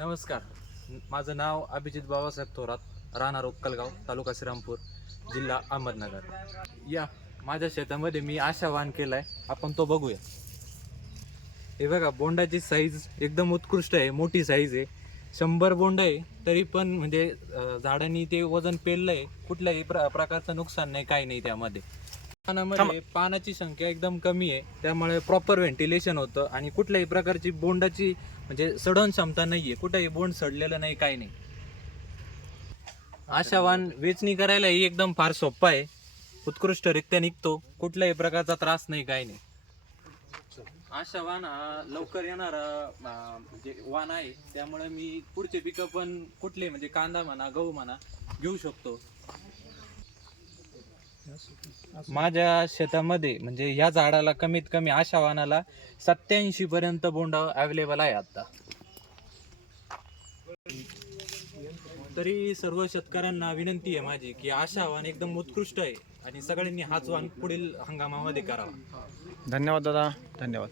नमस्कार. माझं नाव अभिजित बाबासाहेब थोरात राहणार उक्कलगाव तालुका श्रीरामपूर जिल्हा अहमदनगर. या माझ्या शेतामध्ये मी आशावान आहे आपण तो बघूया. हे बघा बोंडाची साईज एकदम उत्कृष्ट आहे मोठी साईज आहे. शंभर बोंड आहे तरी पण म्हणजे झाडांनी ते वजन पेललं आहे कुठल्याही प्र प्रकारचं नुकसान नाही काही नाही त्यामध्ये. पानामध्ये पानाची संख्या एकदम कमी आहे. त्यामुळे प्रॉपर व्हेंटिलेशन होतं आणि कुठल्याही प्रकारची बोंडाची म्हणजे सडण क्षमता नाहीये. कुठेही बोंड सडलेलं नाही काही नाही. आशावान वेचणी करायलाही एकदम फार सोपं आहे. उत्कृष्टरित्या निघतो. कुठल्याही प्रकारचा त्रास नाही काही नाही. आशावान हा लवकर येणारा म्हणजे वाण आहे. त्यामुळे मी पुढचे पिकं पण कुठले म्हणजे कांदा म्हणा गहू म्हणा घेऊ शकतो. माझ्या शेतामध्ये म्हणजे या झाडाला कमीत कमी आशावानाला सत्याऐंशी पर्यंत बोंड अवेलेबल आहे आता. तरी सर्व शेतकऱ्यांना विनंती आहे माझी की आशावान एकदम उत्कृष्ट आहे आणि सगळ्यांनी हाच वाहन पुढील हंगामामध्ये करावा. धन्यवाद दादा धन्यवाद.